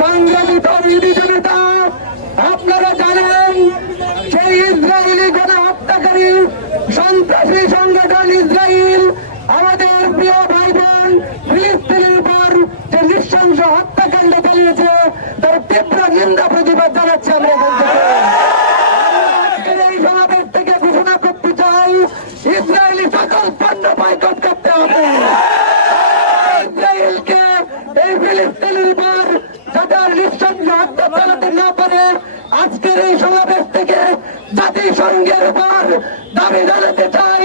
সংগ্রামী কর্মীদের আপনারা জানেন সেই ইসরায়েলি কোন সন্ত্রাসী সংগঠন ইসরায়েল আমাদের প্রিয় ভাই বোন ফিলিস্তিনের উপর যে নৃশংস হত্যাকাণ্ড চালিয়েছে তার তীব্র নিন্দা প্রতিবাদ জানাচ্ছে আমরা এই সমাবেশ থেকে ঘোষণা করতে চাই এই সমাবেশ থেকে জাতিসংঘের উপর দাবি জানাতে চাই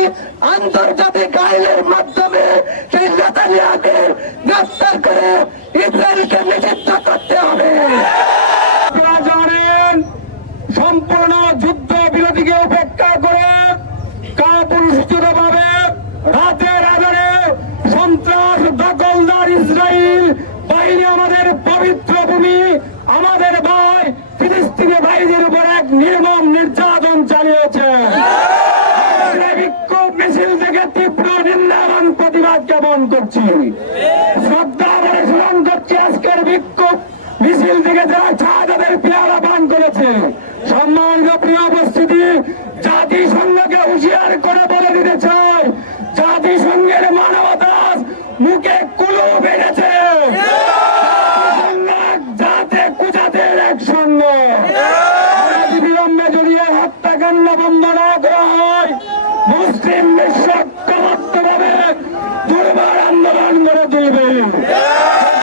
আন্তর্জাতিক আইনের মাধ্যমে সেই নেতানিয়াকে গ্রেফতার করে ইসরায়েলকে নিষিদ্ধ করতে হবে সম্পূর্ণ যুদ্ধ বিরোধীকে উপর উদযাপন করছি শ্রদ্ধা করে স্মরণ করছি আজকের বিক্ষোভ মিছিল থেকে যারা চা তাদের পেয়ারা পান করেছে সম্মানিত প্রিয় উপস্থিতি জাতিসংঘকে হুঁশিয়ার করে বলে দিতে চাই জাতিসংঘের মানবতা মুখে কুলু বেড়েছে জাতে কুজাতের এক সঙ্গে বিলম্বে জড়িয়ে হত্যাকাণ্ড বন্ধ না করা হয় মুসলিম বিশ্ব